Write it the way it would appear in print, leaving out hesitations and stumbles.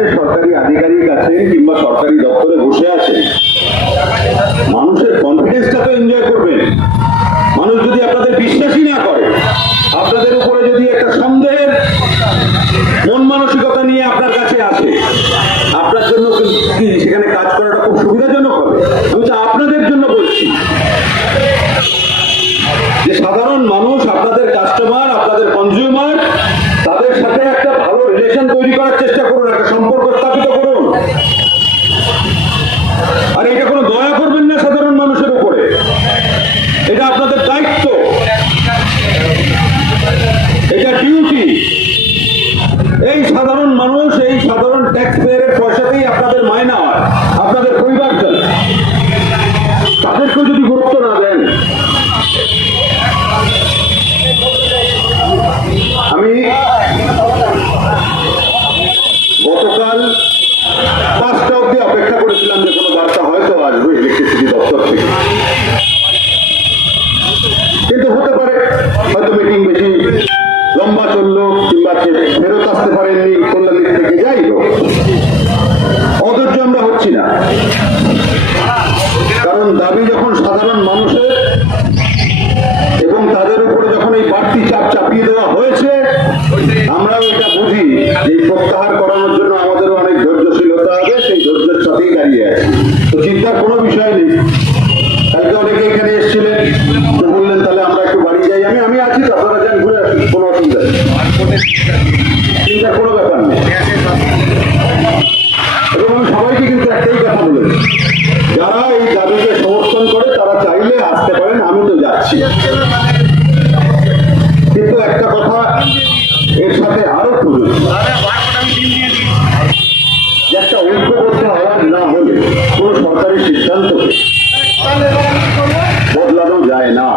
যেখানে সরকারি আধিকারিক আছেন কিংবা সরকারি দপ্তরে বসে আছেন, মানুষের কনফিডেন্সটা তো এনজয় করবেন। মানুষ যদি আপনাদের বিশ্বাসই না করে, আপনাদের উপরে যদি একটা সন্দেহের মন মানসিকতা নিয়ে আপনার কাছে আসে, আপনার জন্য কি সেখানে কাজ করাটা খুব সুবিধাজনক হবে? আমি তো আপনাদের জন্য বলছি যে সাধারণ মানুষ, আপনাদের কাস্টমার, আপনাদের কনজিউমার, তাদের সাথে একটা ভালো রিলেশন তৈরি করার চেষ্টা করুন, একটা সম্পর্ক স্থাপিত করুন। আর এটা কোনো দয়া করবেন না সাধারণ মানুষের উপরে, এটা আপনাদের দায়িত্ব, এটা ডিউটি। এই সাধারণ মানুষ, এই সাধারণ ট্যাক্স পেয়ারের পয়সাতেই আপনাদের মায়না হয়, আপনাদের পরিবার চলে। তাদেরকেও যদি গুরুত্ব না দেন, আমি গতকাল 5টা অব্দি অপেক্ষা করেছিলাম যে কোনো বার্তা হয়তো আসবে ইলেকট্রিসিটি দপ্তর থেকে, কিন্তু হতে পারে হয়তো মিটিং বেশি লম্বা চললো কিংবা ফেরত আসতে পারেননি কল্যাণীর থেকে, যাই হোক অধৈর্য আমরা হচ্ছি না। কারণ দাবি যখন সাধারণ মানুষের এবং তাদের উপরে যখন এই বাড়তি চাপ চাপিয়ে দেওয়া হয়েছে, আমরাও এটা বুঝি যে প্রত্যাহার করানোর জন্য আমাদেরও অনেক ধৈর্যশীলতা আছে, সেই ধৈর্যের সাথেই দাঁড়িয়ে আছে। তো চিন্তার কোনো বিষয় নেই। কালকে অনেকে এখানে এসেছিলেন, তো বললেন তাহলে আমরা একটু বাড়ি যাই। আমি আছি তো, আপনারা যান, ঘুরে আসুন, কোনো অসুবিধা নেই, চিন্তার কোনো ব্যাপার নেই। এবং আমি সবাইকে কিন্তু একটাই কথা বলেছি, যারা এই দাবিকে সমর্থন করে তারা চাইলে আসতে পারেন, আমি তো যাচ্ছি। কিন্তু একটা কথা এর সাথে আরো প্রয়োজন, যে একটা ঐক্যবদ্ধ আওয়াজ না হলে কোন সরকারি সিদ্ধান্তকে বদলানো যায় না।